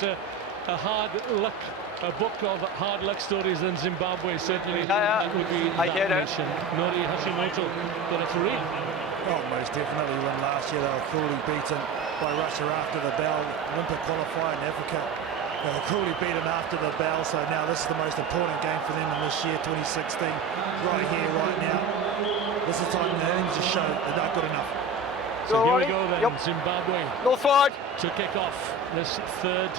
got a hard luck, a book of hard luck stories in Zimbabwe. Certainly, that would be that nation. Nori Hashimoto, the referee. Oh, most definitely. When last year they were cruelly beaten by Russia after the bell, Olympic qualifier in Africa. They were cruelly beaten after the bell, so now this is the most important game for them in this year, 2016. Right here, right now. This is the time they need to show they're not good enough. So here we go then, Zimbabwe North side to kick off this third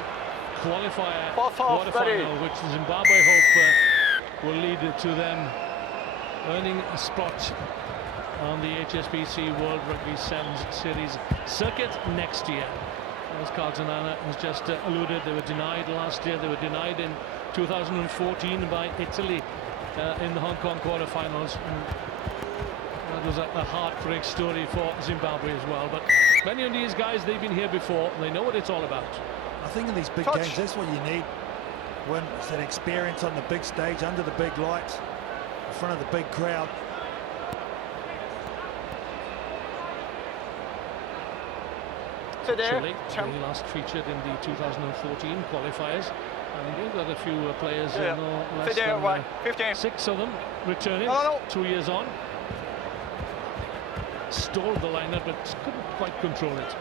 qualifier quarterfinal, which Zimbabwe hope will lead to them earning a spot on the HSBC World Rugby Sevens Series circuit next year. As Carlton Anna has just alluded, they were denied last year, they were denied in 2014 by Italy in the Hong Kong quarterfinals. That was a heartbreak story for Zimbabwe as well. But many of these guys, they've been here before, they know what it's all about. I think in these big games, that's what you need. When it's that experience on the big stage, under the big lights, in front of the big crowd. Chile, they last featured in the 2014 qualifiers. And they've got a few players, no less than 6 of them returning 2 years on. Stalled the lineup, but couldn't quite control it.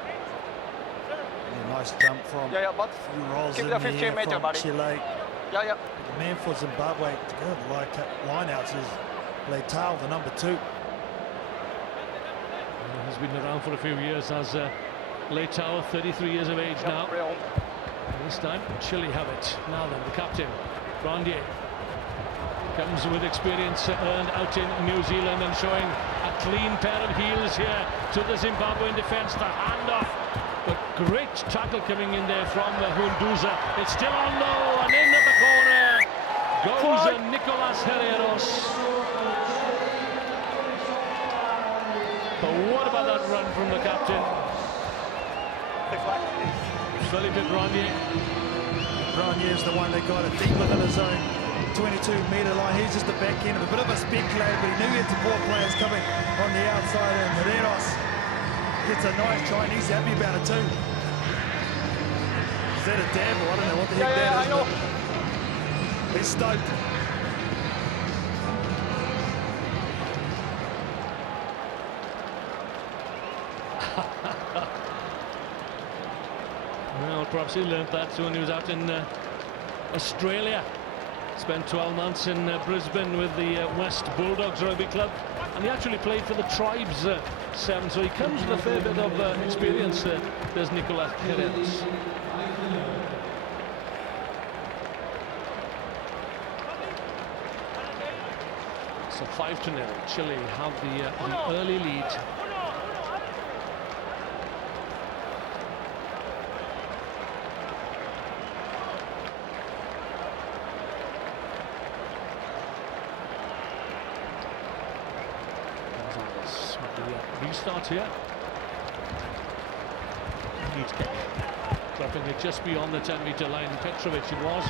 Nice jump from but rolls keep in the 15 meter, from buddy. Chile. The man for Zimbabwe to go to the line-outs is Leitao, the number 2. He's been around for a few years as Leitao, 33 years of age now. And this time, Chile have it. Now then, the captain, Grandier, comes with experience earned out in New Zealand and showing a clean pair of heels here to the Zimbabwean defence. The handoff, but great tackle coming in there from Hunduza. It's still on low and in at the corner goes Nicolas Herreros. But what about that run from the captain? Philippe Grandier. Grandier's the one that got it deep within his own 22-metre line. He's just the back end of a bit of a speculator, but he knew he had some more players coming on the outside, and Herreros gets a nice try, and he's happy about it too. Is that a dab? I don't know what the heck that is, but he's stoked. Well, perhaps he learned that when he was out in Australia. Spent 12 months in Brisbane with the West Bulldogs Rugby Club, and he actually played for the Tribes 7, so he comes with a fair bit of experience. There's Nicolas Herreros. So 5-0. Chile have the early lead. Restart here. Lead kick. Dropping it just beyond the 10-metre line. Petrovic it was.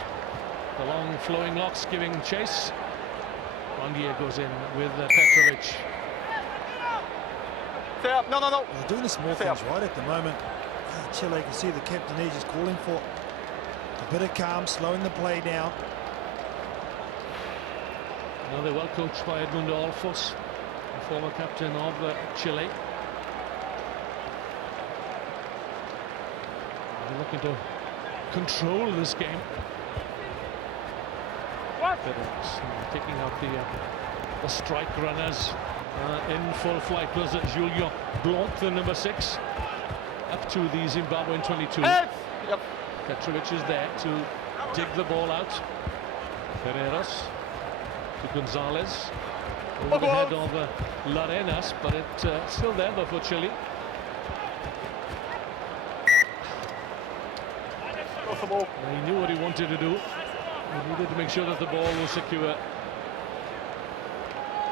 The long flowing locks giving chase. Grandier goes in with Petrovic. No. They're doing the small things right at the moment. Chile, can see the captain here just calling for a bit of calm, slowing the play down. Well, they're well coached by Edmundo Alfos, the former captain of Chile. They're looking to control this game. Taking out the strike runners in full flight was Julien Blanc, the number 6, up to the Zimbabwean 22. Petrovic is there to dig the ball out. Herreros to Gonzalez. Over the head of Larenas, but it's still there though for Chile. He knew what he wanted to do. He needed to make sure that the ball was secure.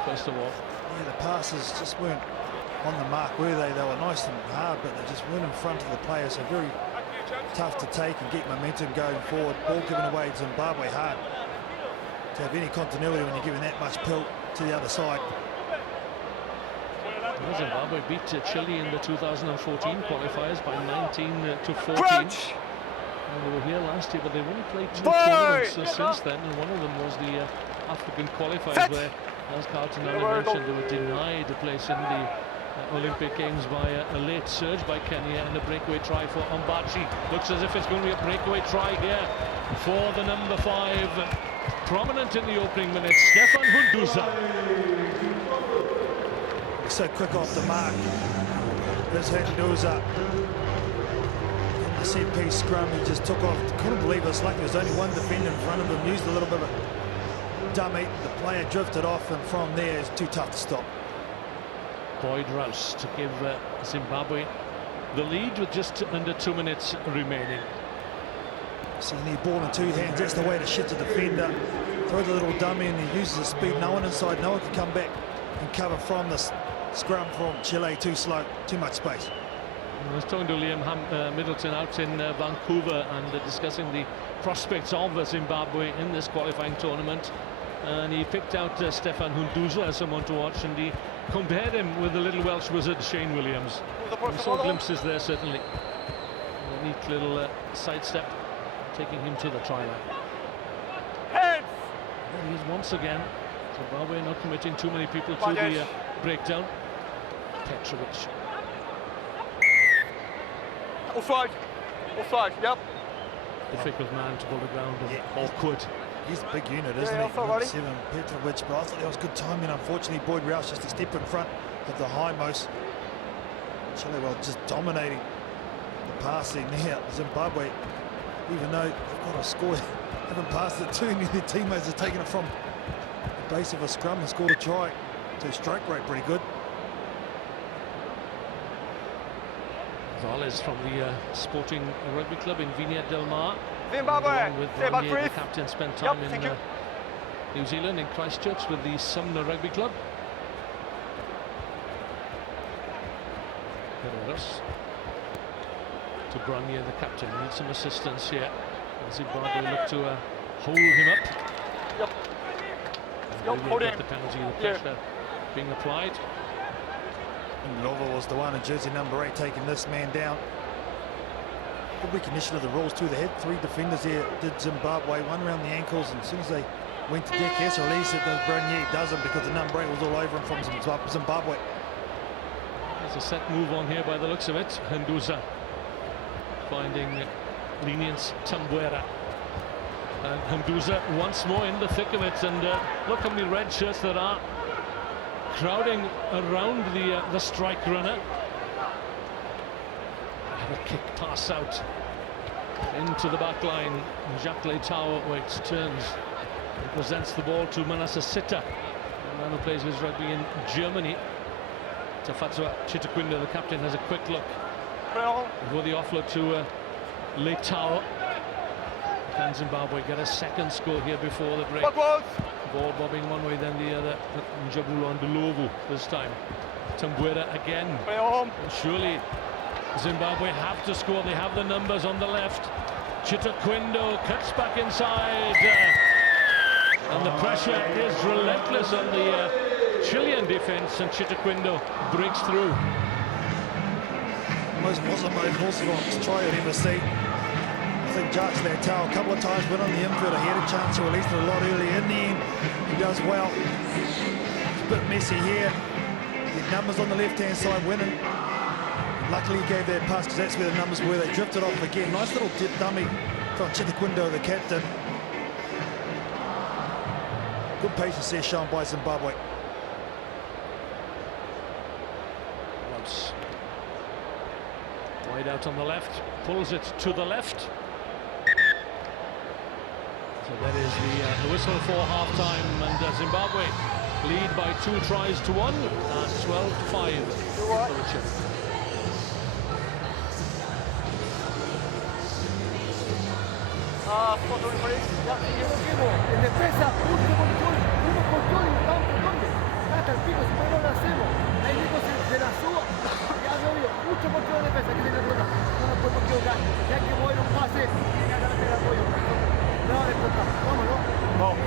First of all. Yeah, the passes just weren't on the mark, were they? They were nice and hard, but they just weren't in front of the players. So very tough to take and get momentum going forward. Ball given away to Zimbabwe hard to have any continuity when you're giving that much pill to the other side. Well, Zimbabwe beat Chile in the 2014 qualifiers by 19-14. They were here last year, but they've only played 2 tournaments since then, and one of them was the African Qualifiers, where, as Carlton earlier mentioned, they were denied a place in the Olympic Games by a late surge by Kenya and a breakaway try for Ombachi. Looks as if it's going to be a breakaway try here for the number 5, prominent in the opening minutes, Stefan Hunduza. So quick off the mark. There's Hunduza. In the set piece scrum, he just took off. Couldn't believe it. It's like there was only one defender in front of him. Used a little bit of a dummy. The player drifted off, and from there it's too tough to stop. Boyd Rouse to give Zimbabwe the lead with just under 2 minutes remaining. So you need ball in 2 hands. That's the way to shit the defender. Throw the little dummy and he uses the speed. No one inside. No one can come back and cover from this scrum from Chile. Too slow. Too much space. I was talking to Liam Middleton out in Vancouver and discussing the prospects of Zimbabwe in this qualifying tournament. And he picked out Stefan Hunduza as someone to watch, and he compared him with the little Welsh wizard Shane Williams. We saw glimpses there, certainly. A neat little sidestep, taking him to the try line. Well, he's once again, Zimbabwe not committing too many people to the breakdown. Petrovic. Offside, yep. Difficult man to pull the ground, awkward. He's a big unit, isn't he? Number 7, Petrovic, but I thought that was good timing. Unfortunately, Boyd Rouse just a step in front of the high-most. Chile, well, just dominating the passing here. Zimbabwe, even though they've got a score, haven't passed it to any of their teammates, have taken it from the base of a scrum and scored a try. So strike rate pretty good. Gonzalez from the Sporting Rugby Club in Viña del Mar. Zimbabwe, With the captain spent time in New Zealand, in Christchurch, with the Sumner Rugby Club. Pereiras to Brunier, the captain, needs some assistance here. Zimbabwe look to hold him up. Hold him. The penalty, the pressure being applied. And Nova was the one in jersey number 8 taking this man down. Good recognition of the rules too. They had 3 defenders here, did Zimbabwe, one around the ankles, and as soon as they went to deck, yes, release it, does Brunier, doesn't, because the number 8 was all over him from Zimbabwe. There's a set move on here by the looks of it. Hunduza finding lenience, Tambuera. And Hunduza once more in the thick of it, and look how many red shirts there are crowding around the strike runner. A kick pass out into the back line. Jacques Leitao waits, turns, and presents the ball to Manasa Sita, the man who plays his rugby in Germany. Tafatsua Chitakwinda, the captain, has a quick look before the offload to Leitao. Can Zimbabwe get a second score here before the break? Ball bobbing one way, then the other. Njabulo and Dulovu this time. Tambuera again. Surely Zimbabwe have to score. They have the numbers on the left. Chitakwinda cuts back inside. And the pressure is relentless on the Chilean defense, and Chitakwinda breaks through. Most orthodox try I've ever seen. I think Jacques Leitao a couple of times went on the infield. He had a chance to release it a lot earlier. In the end, he does well. It's a bit messy here. The numbers on the left-hand side winning. Luckily he gave that pass, because that's where the numbers were. They drifted off again. Nice little dip dummy from Chitakwinda, the captain. Good patience there shown by Zimbabwe. Wide out on the left, pulls it to the left. So that is the whistle for half-time, and Zimbabwe lead by 2 tries to 1 and 12-5 for the Chile. En defensa, último control, uno control y vamos por donde. Hasta el pico, si no lo hacemos. Ahí mismo se la suba. Ya se obvio, mucho control de defensa que tiene la pelota. No nos podemos equivocar. Ya que mover un pase, tiene que agarrar el apoyo. No, descontar. Vámonos. Vamos.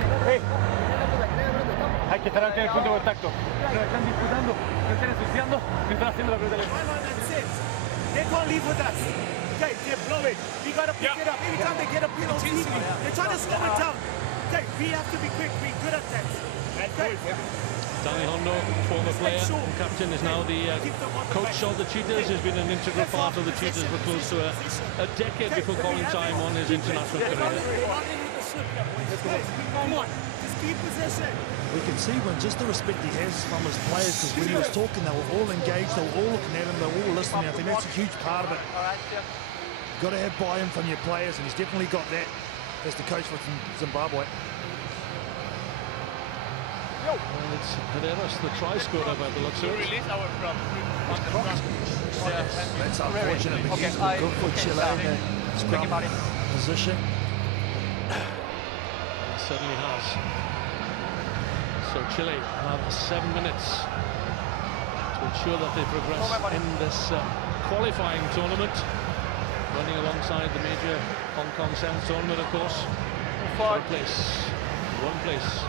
Hay que estar ante el punto de contacto. Lo están disputando, lo están ensuciando, lo están haciendo la pelota. They can't leave with us. Okay, they're blowing. We gotta pick it up. Every time they get a penalty, they're trying to slow it down. Okay, we have to be quick, be good at that. Okay. Danny Hondo, former player and captain, is now the coach of the Cheetahs. He's been an integral part of the Cheetahs for close to a decade before calling time on his international career. Come on, just keep possession. We can see when just the respect he has from his players, because when he was talking, they were all engaged, they were all looking at him, they were all listening. I think that's a huge part of it. You've got to have buy-in from your players, and he's definitely got that as the coach for Zimbabwe. Well, it's Herreras, the try scorer by the looks of it. That's unfortunate, but he's good for Chile in the scrum position. It certainly has. So Chile have 7 minutes to ensure that they progress in this qualifying tournament, running alongside the major Hong Kong Sevens tournament, of course. One place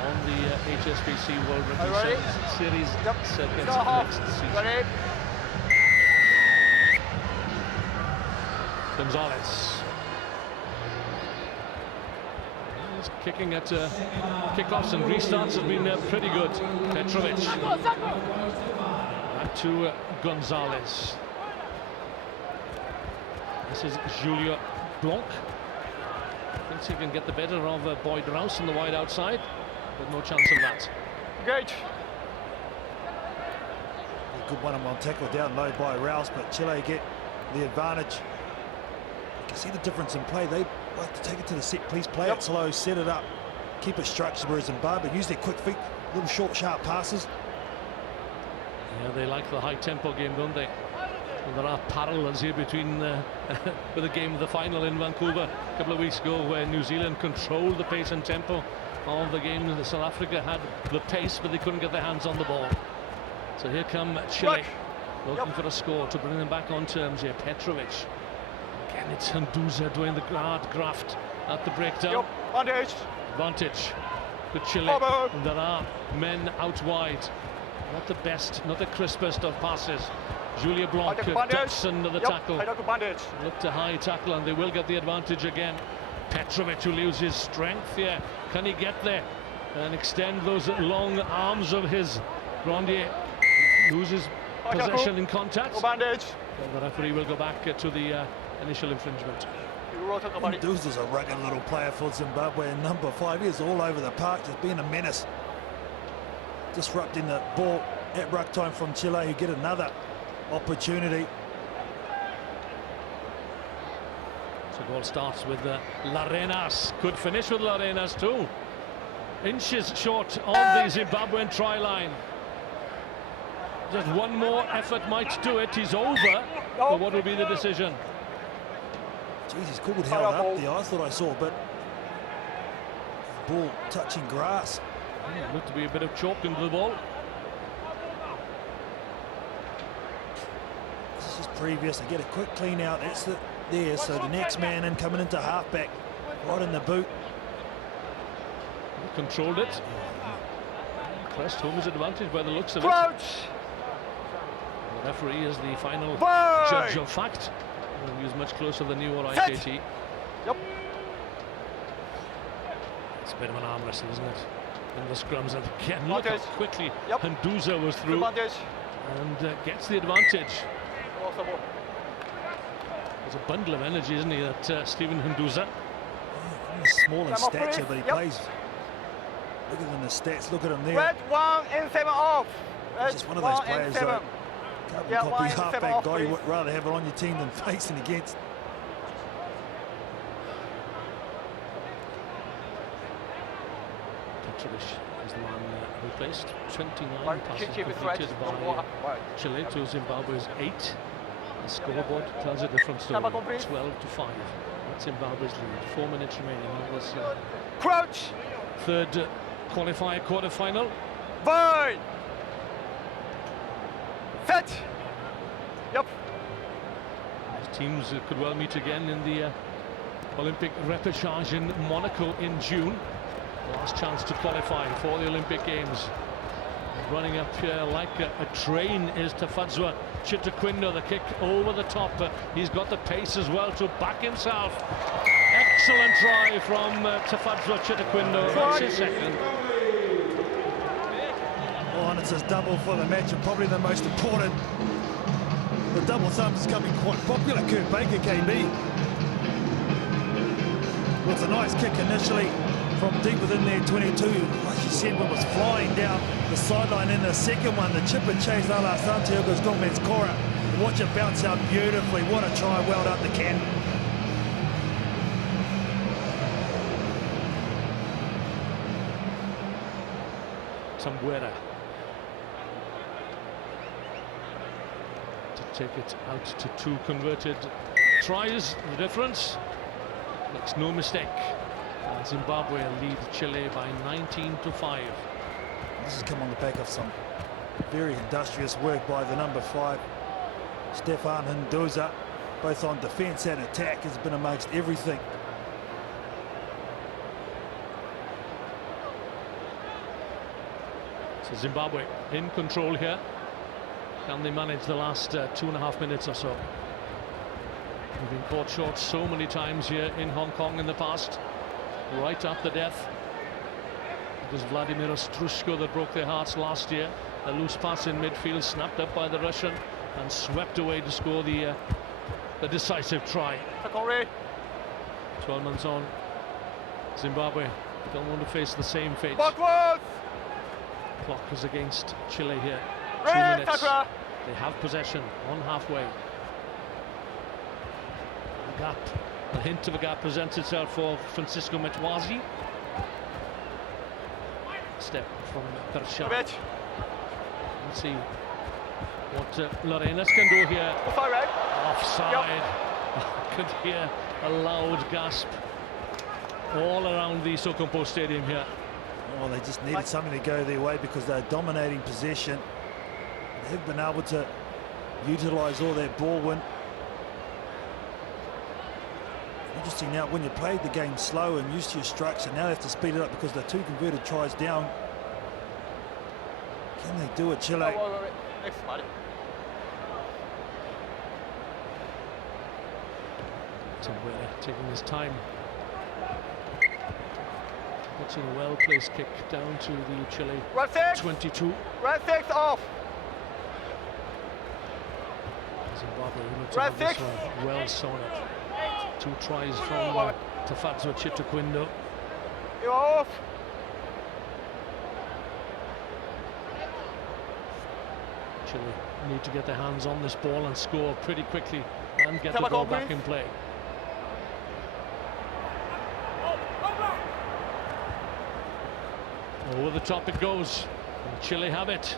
on the HSBC World Rugby Sevens Series circuit next season. Gonzalez. He's kicking at kickoffs and restarts has been pretty good. Petrovic. Back to Gonzalez. This is Julio Blanc. Thinks he can get the better of Boyd Rouse in the wide outside, but no chance of that. Great. A good one-on-one tackle down low by Rouse, but Chile get the advantage. You can see the difference in play. They like to take it to the set piece, play it slow, set it up, keep it structured, whereas Zimbabwe use their quick feet, little short, sharp passes. Yeah, they like the high-tempo game, don't they? And there are parallels here between with the game of the final in Vancouver a couple of weeks ago, where New Zealand controlled the pace and tempo of the game. South Africa had the pace, but they couldn't get their hands on the ball. So here come Chile, looking for a score to bring them back on terms here. Petrovic. Again, it's Hunduza doing the hard graft at the breakdown. Advantage for Chile. There are men out wide. Not the best, not the crispest of passes. Julia Blanc ducks under the tackle. Look to high tackle, and they will get the advantage again. Petrovic, who loses strength here. Can he get there and extend those long arms of his? Grandier loses possession in contact. The referee will go back to the initial infringement. Hunduza's a rugged little player for Zimbabwe, and number 5 is all over the park, just being a menace. Disrupting the ball at ruck time from Chile, who get another opportunity. So goal starts with Larenas. Could finish with Larenas too. Inches short of the Zimbabwean try line. Just one more effort might do it. He's over. But what will be the decision? Jeez, he's called held up there. I thought I saw, but ball touching grass. Looked to be a bit of chalk into the ball. This is previous. They get a quick clean out. That's there. So the next man in, coming into halfback, right in the boot. Controlled it. Pressed home his advantage by the looks of it. The referee is the final judge of fact. He was much closer than you or IKT. It's a bit of an arm wrestle, isn't it? In the scrums, and again, look how quickly Hunduza was through and gets the advantage. There's a bundle of energy, isn't he, that Stephen Hunduza? He's small in stature, but he plays bigger than the stats. Look at him there. Red 1 and 7 off. He's just one of those players that can't copy halfback guy. You would rather have it on your team than facing against. Petrovic is the one who placed 29 passes completed by Chile to Zimbabwe's 8. The scoreboard tells a different story. 12-5. That's Zimbabwe's lead. 4 minutes remaining in this third qualifier quarter-final. Set. These teams could well meet again in the Olympic repechage in Monaco in June. Last chance to qualify for the Olympic Games. Running up here like a train is Tafadzwa Chitaquindo. The kick over the top. He's got the pace as well to back himself. Excellent try from Tafadzwa Chitaquindo. That's his second. Oh, and it's his double for the match, and probably the most important. The double thumb is becoming quite popular. Kurt Baker, KB. With a nice kick initially from deep within their 22. Like you said, when it was flying down the sideline in the second one, the chip and chase a la Santiago Gomez Cora. Watch it bounce out beautifully. What a try, well done to Ken. Sambuera to take it out to 2 converted tries. The difference makes no mistake. Zimbabwe lead Chile by 19-5. This has come on the back of some very industrious work by the number 5, Stefan Hinduza, both on defence and attack. Has been amongst everything. So Zimbabwe in control here. Can they manage the last 2.5 minutes or so? We've been caught short so many times here in Hong Kong in the past. Right after death. It was Vladimir Ostrushko that broke their hearts last year. A loose pass in midfield snapped up by the Russian and swept away to score the decisive try. 12 months on, Zimbabwe don't want to face the same fate. Backwards! Clock is against Chile here. 2 Red, minutes. Takra. They have possession on halfway. The gap, a hint of a gap presents itself for Francisco Metwazi. Step from Persha. Switch. Let's see what Lorenas can do here. Far right. Offside. Yep. I could hear a loud gasp all around the Sokompo Stadium here. Oh, they just needed something to go their way because they're dominating possession. They've been able to utilise all their ball win. Interesting now, when you played the game slow and used to your structure, now they have to speed it up because they're 2 converted tries down. Can they do it, Chile? Next, buddy. Sambuera taking his time. Watching a well-placed kick down to the Chile Right 6. 22. Right 6 off. Zimbabwe looked Right to have this 6. one well sewn up. 2 tries from Tafadzwa Chitaquindo. You're off. Chile need to get their hands on this ball and score pretty quickly and get the Tabako, ball back please. in play. Over the top it goes, and Chile have it.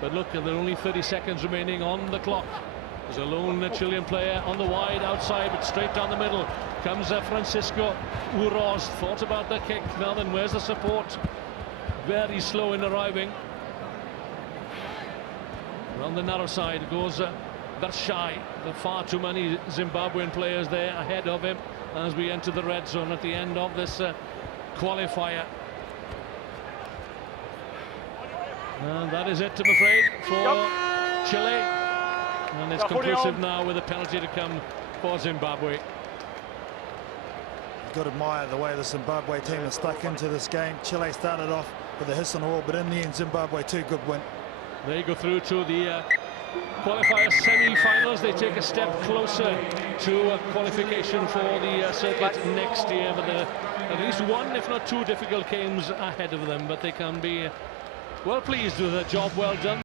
But look, there are only 30 seconds remaining on the clock. There's a lone Chilean player on the wide outside, but straight down the middle comes Francisco Uroz. Thought about the kick. Now then, where's the support? Very slow in arriving. Around the narrow side goes Vershai. There are far too many Zimbabwean players there ahead of him as we enter the red zone at the end of this qualifier. And that is it, I'm afraid, for Chile. And it's conclusive now with a penalty to come for Zimbabwe. You've got to admire the way the Zimbabwe team is stuck into this game. Chile started off with a hiss and a roll, but in the end, Zimbabwe 2 good win. They go through to the qualifier semi-finals. They take a step closer to qualification for the circuit next year. But there are at least 1, if not 2, difficult games ahead of them. But they can be well pleased with a job well done.